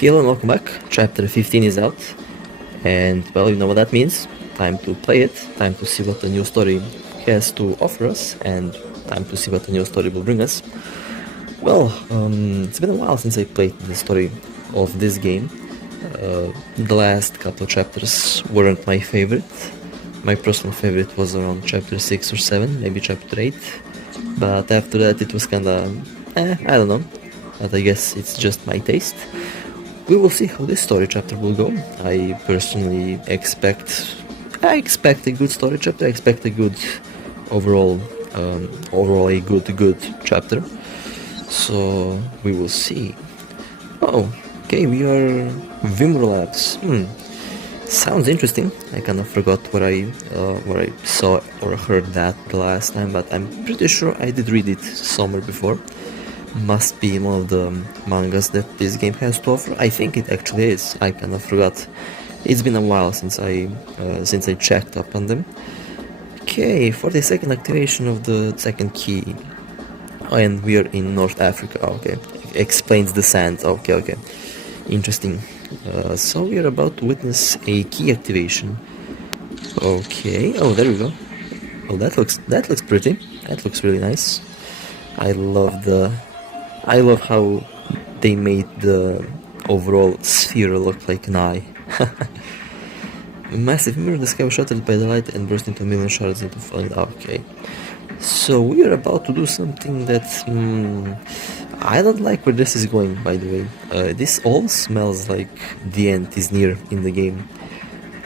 Hello and welcome back. Chapter 15 is out, and well, you know what that means. Time to play it, time to see what the new story has to offer us, and time to see what the new story will bring us. Well, it's been a while since I played the story of this game. The last couple of chapters weren't my favorite. My personal favorite was around chapter 6 or 7, maybe chapter 8. But after that it was kinda, I don't know. But I guess it's just my taste. We will see how this story chapter will go. I personally expect a good story chapter. I expect a good overall a good chapter. So we will see. Oh, okay, we are Vimro Labs. Sounds interesting. I kind of forgot where I saw or heard that the last time, but I'm pretty sure I did read it somewhere before. Must be one of the mangas that this game has to offer. I think it actually is. I kind of forgot. It's been a while since I checked up on them. Okay, 42nd activation of the second key. Oh, and we are in North Africa. Okay, explains the sand. Okay, interesting. So we are about to witness a key activation. Okay. Oh, there we go. Oh, that looks pretty. That looks really nice. I love how they made the overall sphere look like an eye. Massive mirror in the sky was shattered by the light and burst into a million shards into falling. Okay. So we are about to do something that I don't like where this is going, by the way. This all smells like the end is near in the game.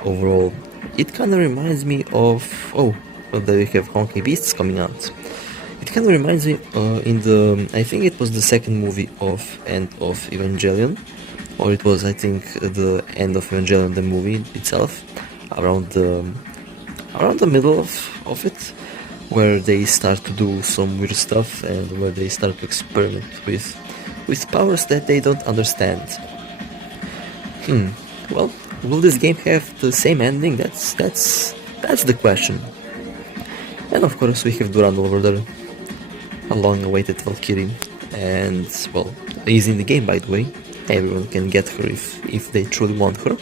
Overall, it kind of reminds me of there we have Honkai Beasts coming out. It kind of reminds me I think it was the second movie of End of Evangelion, or it was, I think, the End of Evangelion, the movie itself, around the middle of it, where they start to do some weird stuff and where they start to experiment with powers that they don't understand. Well, will this game have the same ending? That's the question. And of course we have Durandal over there, a long-awaited Valkyrie, and well, he's in the game, by the way. Everyone can get her if they truly want her.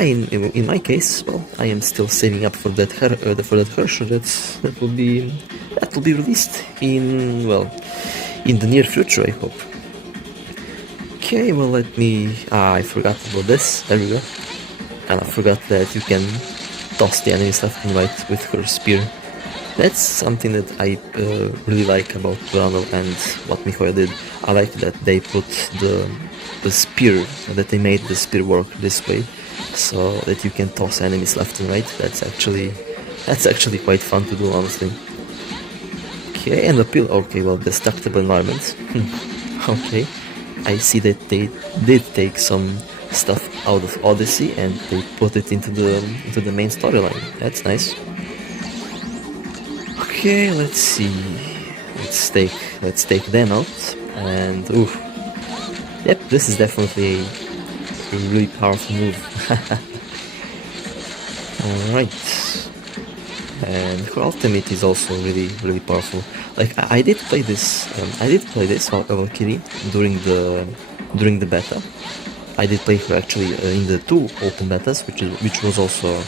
In my case, well, I am still saving up for that Herrscher that will be released in the near future, I hope. Okay, well, I forgot about this. There we go. And I forgot that you can toss the enemies left and right with her spear. That's something that I really like about Durandal and what Mihoya did. I like that they put the spear, that they made the spear work this way, so that you can toss enemies left and right. That's actually quite fun to do, honestly. Okay, and appeal. Okay, well, destructible environments. Okay, I see that they did take some stuff out of Odyssey and they put it into the main storyline. That's nice. Okay, let's see. Let's take them out, and yep, this is definitely a really powerful move. Alright, and her ultimate is also really powerful. Like I did play this Valkyrie during the beta. I did play her actually in the 2 open betas, which was also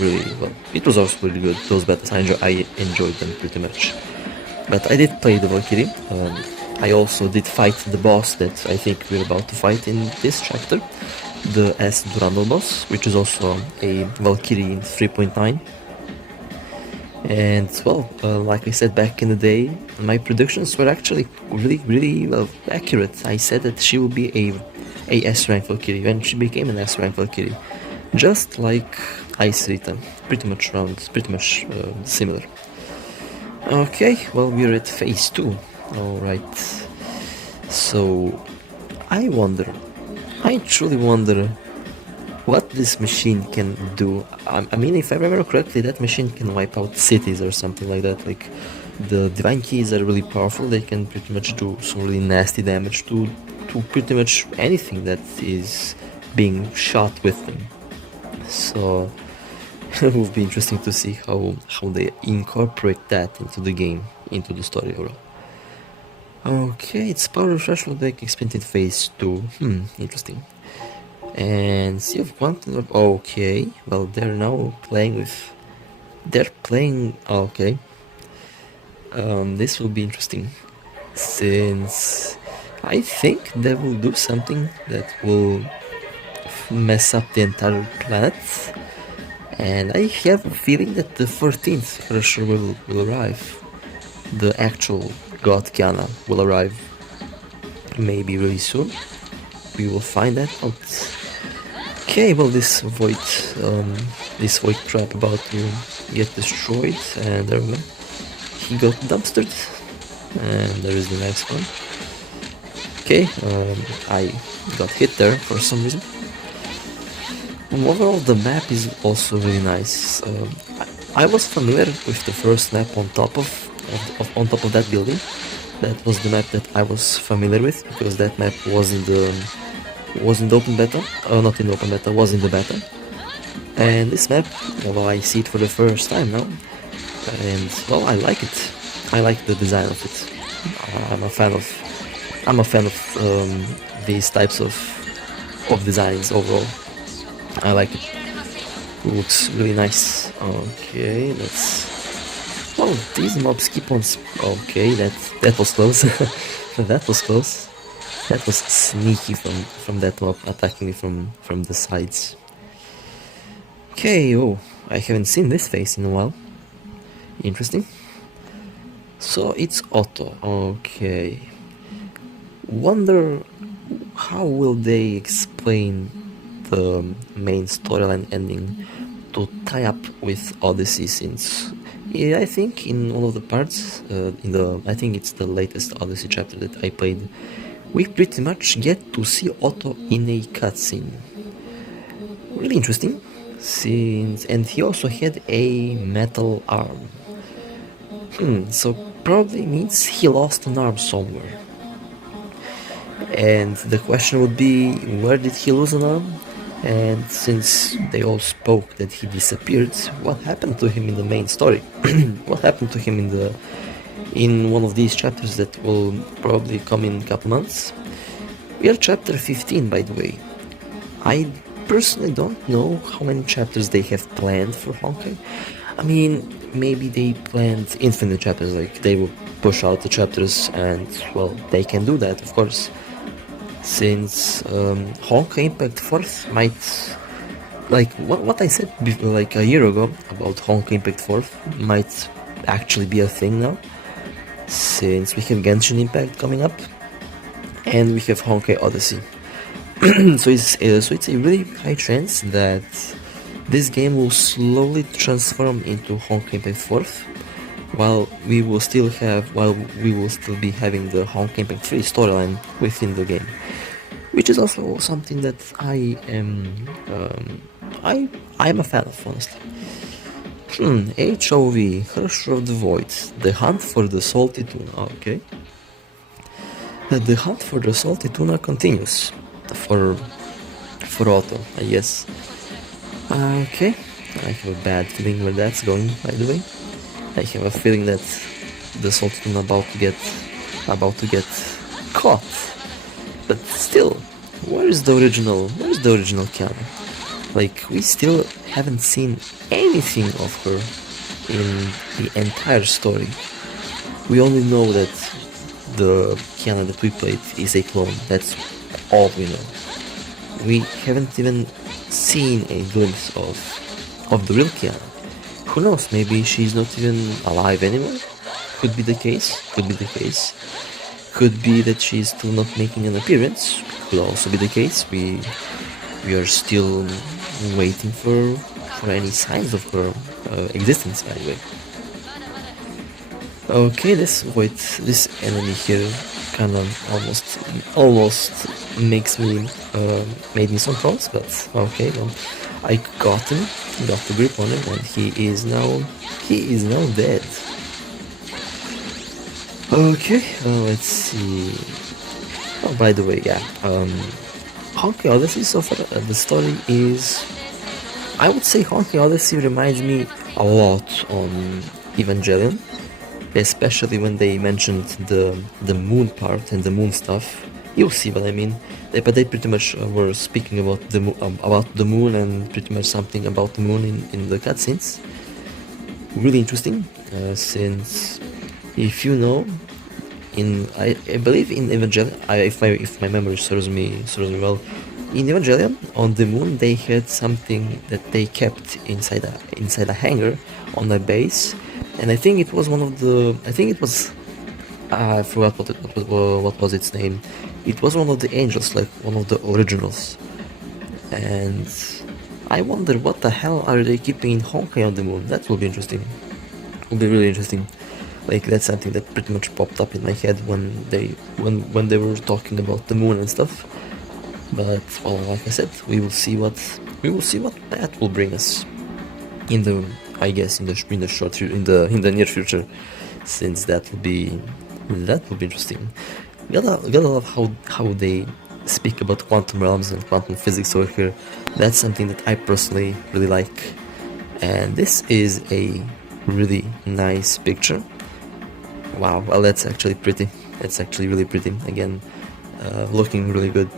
really well. It was also really good. Those betas I enjoyed them pretty much. But I did play the Valkyrie. I also did fight the boss that I think we're about to fight in this chapter, the S Durandal boss, which is also a Valkyrie in 3.9. And well, like I said back in the day, my predictions were actually really well accurate. I said that she will be a S rank Valkyrie, and she became an S rank Valkyrie, just like Ice Rita, pretty much similar. Okay, well, we're at phase 2. Alright, so I truly wonder what this machine can do. I mean, if I remember correctly, that machine can wipe out cities or something like that. Like, the divine keys are really powerful. They can pretty much do some really nasty damage to pretty much anything that is being shot with them. So it will be interesting to see how they incorporate that into the game, into the story overall. Okay, it's power threshold deck expanded phase 2. Interesting. And Sea of Quantum. Okay, well, they're now playing with. They're playing. Okay. This will be interesting. Since I think they will do something that will mess up the entire planet. And I have a feeling that the 14th Herrscher will arrive. The actual god Kiana will arrive maybe really soon. We will find that out. Okay, well this void trap about to get destroyed, and there we go. He got dumpstered, and there is the next one. Okay, I got hit there for some reason. Overall, the map is also really nice. I was familiar with the first map on top of that building. That was the map that I was familiar with because that map was in the open beta. Not in the open beta, was in the beta. And this map, well, I see it for the first time now, and well, I like it. I like the design of it. I'm a fan of these types of designs overall. I like it. Looks really nice. Okay, let's. Well, these mobs keep on. Okay, that was close. That was close. That was sneaky from that mob attacking me from the sides. Okay, oh, I haven't seen this face in a while. Interesting. So it's Otto. Okay. Wonder how will they explain the main storyline ending to tie up with Odyssey, since I think in one of the parts, I think it's the latest Odyssey chapter that I played, we pretty much get to see Otto in a cutscene. Really interesting, and he also had a metal arm. So probably means he lost an arm somewhere. And the question would be, where did he lose an arm? And since they all spoke that he disappeared, what happened to him in the main story? What happened to him in one of these chapters that will probably come in a couple months? We are chapter 15, by the way. I personally don't know how many chapters they have planned for Honkai. I mean, maybe they planned infinite chapters, like they will push out the chapters, and well, they can do that, of course. Since Honkai Impact 4th might, like what I said like a year ago about Honkai Impact 4th might actually be a thing now, since we have Genshin Impact coming up and we have Honkai Odyssey. so it's a really high chance that this game will slowly transform into Honkai Impact 4th, while we will still be having the Honkai Impact 3 storyline within the game, which is also something that I am a fan of, honestly. HOV, Herrscher of the Void, the hunt for the salty tuna. Okay, the hunt for the salty tuna continues for Otto, I guess. Okay, I have a bad feeling where that's going, by the way. I have a feeling that the salty tuna about to get caught. But still, where is the original Kiana? Like, we still haven't seen anything of her in the entire story. We only know that the Kiana that we played is a clone. That's all we know. We haven't even seen a glimpse of the real Kiana. Who knows, maybe she's not even alive anymore? Could be the case. Could be that she's still not making an appearance. Could also be the case. We are still waiting for any signs of her existence, by the way. Okay, this enemy here kind of almost made me some problems, but okay, well, I got the grip on him, and he is now dead. Okay, let's see. Oh, by the way, yeah, Honkai Odyssey so far, the story is, I would say Honkai Odyssey reminds me a lot on Evangelion, especially when they mentioned the moon part and the moon stuff. You'll see what I mean. But they pretty much were speaking about the moon and pretty much something about the moon in the cutscenes. Really interesting, since if you know, I believe in Evangelion, if my memory serves me well, in Evangelion on the moon they had something that they kept inside a hangar on a base, and I think it was I forgot what was its name. It was one of the angels, like one of the originals, and I wonder what the hell are they keeping in Honkai on the moon. That will be interesting. Will be really interesting. Like, that's something that pretty much popped up in my head when they were talking about the moon and stuff. But well, like I said, we will see what that will bring us in the near future, since that will be interesting. Gotta love how they speak about quantum realms and quantum physics over here. That's something that I personally really like, and this is a really nice picture. Wow, well, that's actually pretty. That's actually really pretty. Again, looking really good.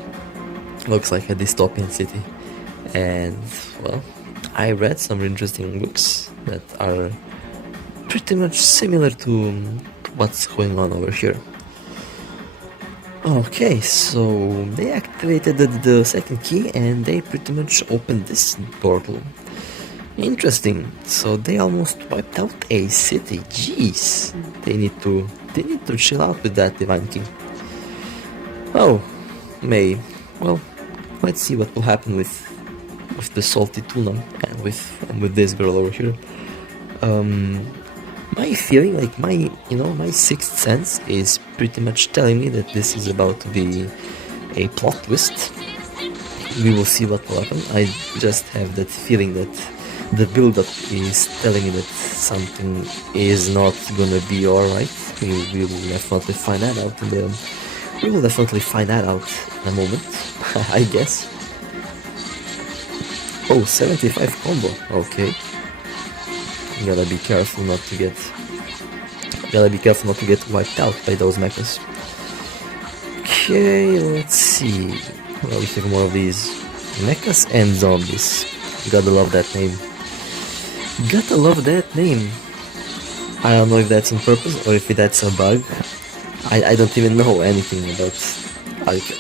Looks like a dystopian city. And well, I read some interesting books that are pretty much similar to what's going on over here. Okay, so they activated the second key and they pretty much opened this portal. Interesting. So they almost wiped out a city. Jeez. They need to chill out with that divine key. Oh, May. Well, let's see what will happen with the salty tuna and with this girl over here. My feeling, like my sixth sense is pretty much telling me that this is about to be a plot twist. We will see what will happen. I just have that feeling that the build-up is telling me that something is not gonna be alright. We will definitely find that out in a moment, I guess. Oh, 75 combo. Okay. Gotta be careful not to get wiped out by those mechas. Okay, let's see. Well, we have more of these mechas and zombies. Gotta love that name. I don't know if that's on purpose or if that's a bug. I don't even know anything about.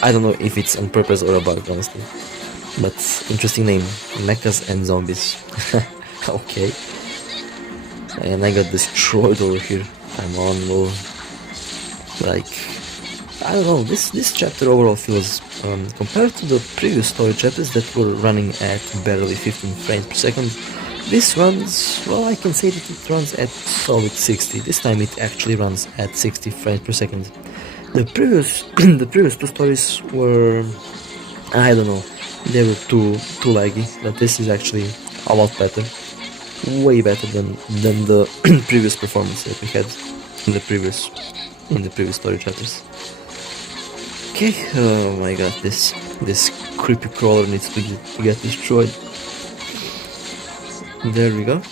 I don't know if it's on purpose or a bug, honestly. But interesting name, mechas and zombies. Okay. And I got destroyed over here. I'm on low. Like, I don't know. This chapter overall feels, compared to the previous story chapters that were running at barely 15 frames per second. This runs, well, I can say that it runs at solid 60. This time it actually runs at 60 frames per second. The previous two stories were, I don't know, they were too laggy, but this is actually a lot better. Way better than the previous performance that we had in the previous story chapters. Okay, oh my god, this creepy crawler needs to get destroyed. There we go.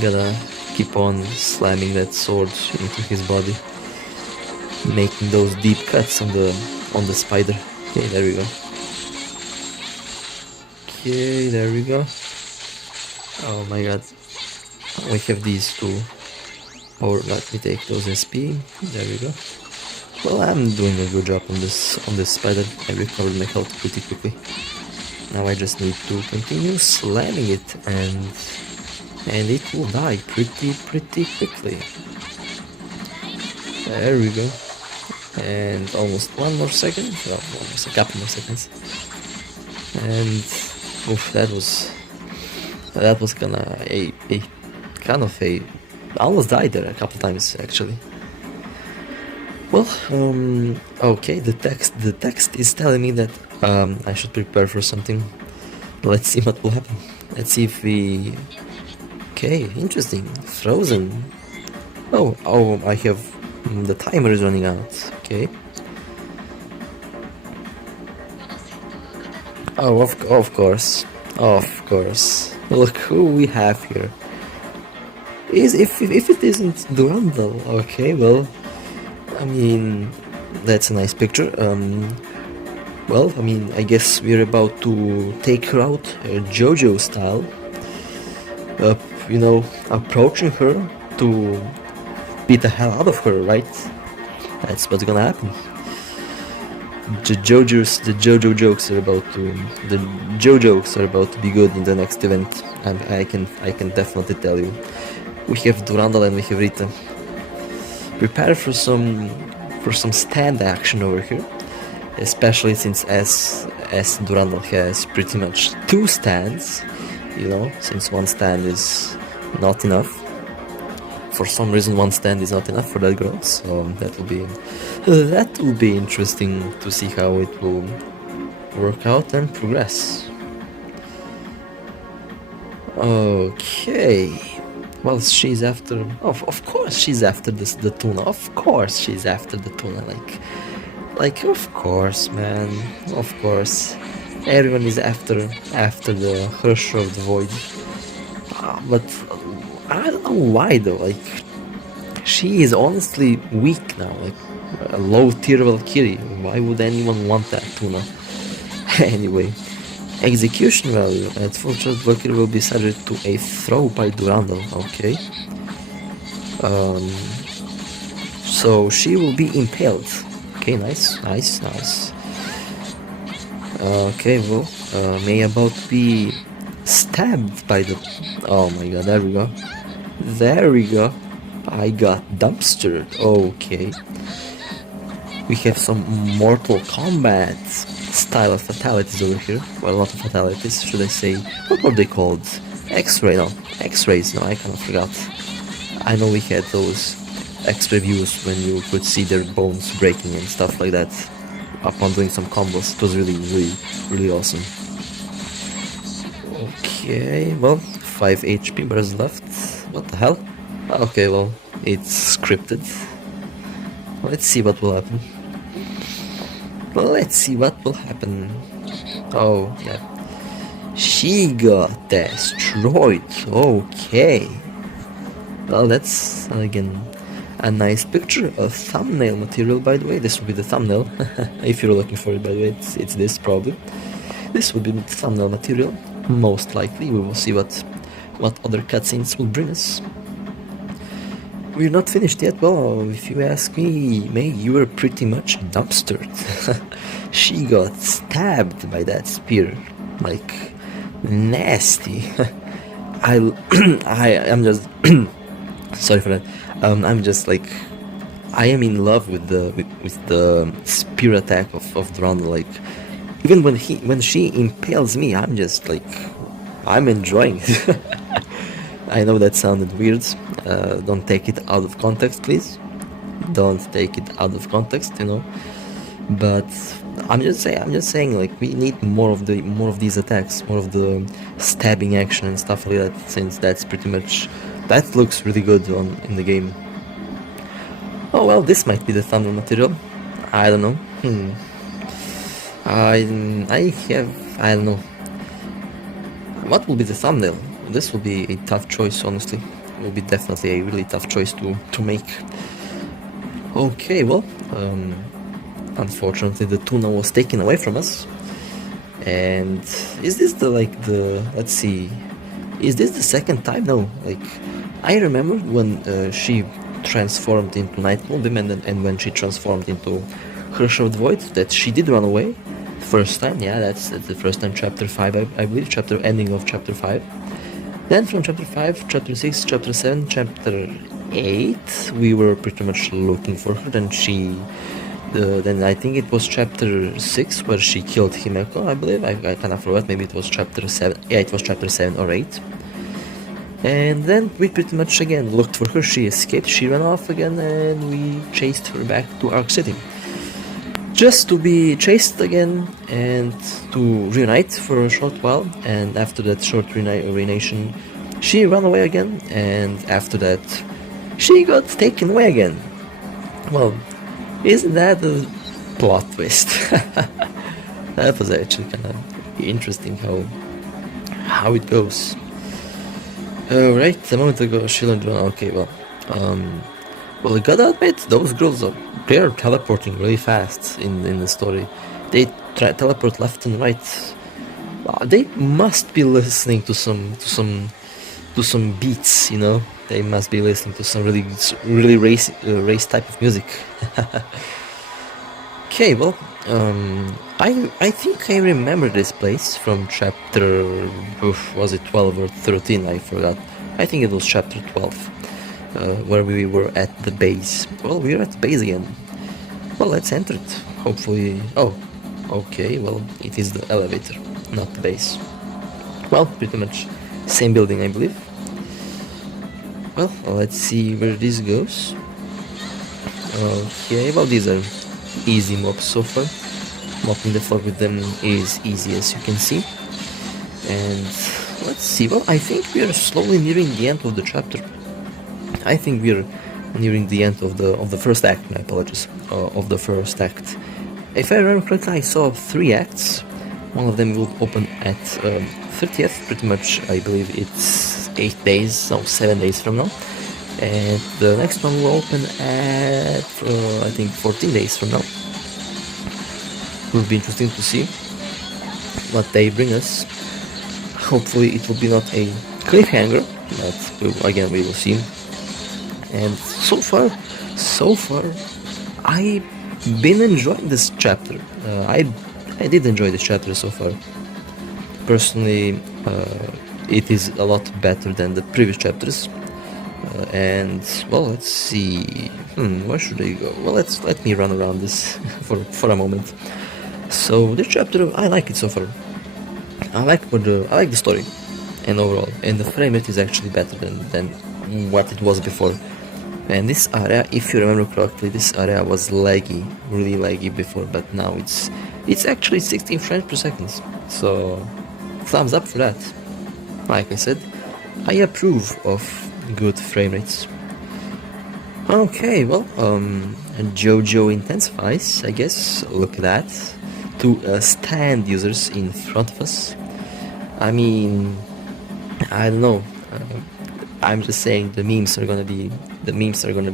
Gotta keep on slamming that sword into his body, making those deep cuts on the spider. Okay, there we go. Okay, there we go. Oh my god. We have these two. Or let me take those SP. There we go. Well, I'm doing a good job on this spider. I recovered my health pretty quickly. Now I just need to continue slamming it and it will die pretty quickly. There we go. And almost one more second. Well, almost a couple more seconds. And oof, that was kinda a I almost died there a couple times actually. Well, okay, the text is telling me that I should prepare for something. Let's see what will happen. Let's see if we... Okay, interesting. Frozen. Oh, I have... The timer is running out. Okay. Oh, of course. Of course. Look who we have here. Is if it isn't Durandal, okay, well, I mean, that's a nice picture. Well, I mean, I guess we're about to take her out, JoJo style. You know, approaching her to beat the hell out of her, right? That's what's gonna happen. The JoJo jokes are about to be good in the next event. And I can definitely tell you. We have Durandal and we have Rita. Prepare for some stand action over here, especially since as Durandal has pretty much 2 stands. You know, since 1 stand is not enough. For some reason, 1 stand is not enough for that girl, so that will be interesting to see how it will work out and progress. Okay, well, she's after. Of course, she's after the tuna. Of course, she's after the tuna. Like, of course, man. Of course. Everyone is after the Herrscher of the Void, but I don't know why though. Like, she is honestly weak now. Like a low tier Valkyrie. Why would anyone want that tuna? Anyway, execution value at full charge Valkyrie will be subject to a throw by Durandal. Okay. So she will be impaled. Okay, nice. Okay, well, may about be stabbed by the... Oh my god, there we go. I got dumpstered. Okay. We have some Mortal Kombat style of fatalities over here. Well, not fatalities, should I say. What were they called? X-ray, no. X-rays, no, I kind of forgot. I know we had those X-ray views when you could see their bones breaking and stuff like that upon doing some combos. It was really awesome. Okay, well, 5 HP bars left. What the hell? Okay, well, it's scripted. Let's see what will happen. Oh, yeah. She got destroyed. Okay. Well, that's, again, a nice picture, a thumbnail material, by the way. This will be the thumbnail. If you're looking for it, by the way, it's this probably. This will be the thumbnail material. Most likely, we will see what other cutscenes will bring us. We're not finished yet. Well, if you ask me, May, you were pretty much dumpstered. She got stabbed by that spear, like nasty. I am just sorry for that. I'm just like, I am in love with the spear attack of Durandal. Like, even when she impales me, I'm just like, I'm enjoying it. I know that sounded weird. Don't take it out of context, please. Don't take it out of context, you know. But I'm just saying, like, we need more of these attacks, more of the stabbing action and stuff like that. Since that's pretty much, that looks really good in the game. Oh well, this might be the thumbnail material. I don't know. I don't know. What will be the thumbnail? This will be a tough choice, honestly. It will be definitely a really tough choice to make. Okay, well, unfortunately the tuna was taken away from us. And is this let's see, is this the second time? No, like, I remember when she transformed into Night Moonbeam and when she transformed into Herrscher of the Void, that she did run away. First time, yeah, that's the first time, chapter 5, I believe, ending of chapter 5. Then from chapter 5, chapter 6, chapter 7, chapter 8, we were pretty much looking for her. Then I think it was chapter 6 where she killed Himeko, I believe. I kind of forgot, maybe it was chapter 7. Yeah, it was chapter 7 or 8. And then we pretty much again looked for her. She escaped, she ran off again, and we chased her back to Arc City. Just to be chased again and to reunite for a short while, and after that short reunition, she ran away again, and after that, she got taken away again. Well, isn't that a plot twist? That was actually kind of interesting how it goes. Right, a moment ago, she learned one. Okay, well, I gotta admit, those girls they're teleporting really fast in the story. They teleport left and right. They must be listening to some beats, you know. They must be listening to some really race type of music. Okay, well, I think I remember this place from chapter, was it 12 or 13? I forgot. I think it was chapter 12, where we were at the base. Well, we're at the base again. Well, let's enter it. Hopefully. Oh, okay. Well, it is the elevator, not the base. Well, pretty much same building, I believe. Well, let's see where this goes. Okay, well, these are easy mobs so far. Mopping the floor with them is easy, as you can see. And let's see. Well, I think we are slowly nearing the end of the chapter. I think we are nearing the end of the first act. My apologies. Of the first act. If I remember correctly, I saw 3 acts. One of them will open at 30th. Pretty much, I believe it's 8 days, no, 7 days from now. And the next one will open at I think 14 days from now. Will be interesting to see what they bring us. Hopefully it will be not a cliffhanger, but again we will see. And so far I've been enjoying this chapter. I did enjoy this chapter so far. Personally, it is a lot better than the previous chapters. And well, let's see. Where should I go? Well, let me run around this for a moment. So this chapter, I like it so far. I like the story, and overall, and the frame rate is actually better than what it was before. And this area, if you remember correctly, this area was laggy, really laggy before, but now it's actually 16 frames per second. So thumbs up for that. Like I said, I approve of good frame rates. Okay, well, JoJo intensifies, I guess. Look at that. 2 stand users in front of us. I mean, I don't know. I'm just saying the memes are gonna be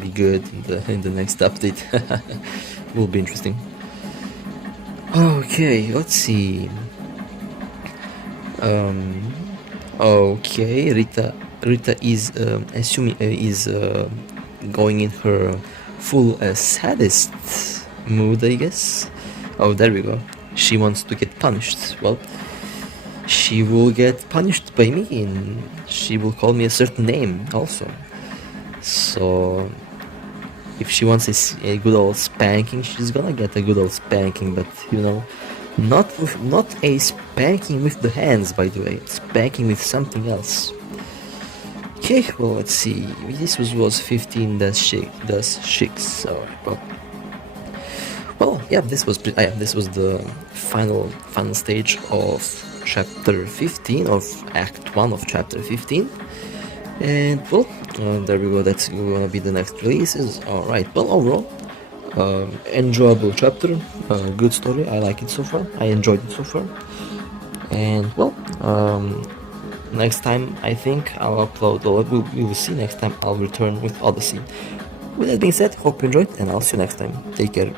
good in the next update. Will be interesting. Okay, let's see. Okay, Rita is assuming is going in her full sadist mood, I guess. Oh, there we go. She wants to get punished. Well, she will get punished by me, and she will call me a certain name also. So if she wants a good old spanking, she's gonna get a good old spanking, but you know, not a spanking with the hands, by the way. Spanking with something else. Okay, well, let's see. This was 15 does Schicksal. Well, yeah, this was the final stage of chapter 15 of Act 1 of chapter 15. And well, there we go. That's gonna be the next releases. All right. Well, overall, enjoyable chapter. Good story. I like it so far. I enjoyed it so far. And well, next time I think I'll upload. We will see next time. I'll return with Odyssey. With that being said, hope you enjoyed, and I'll see you next time. Take care.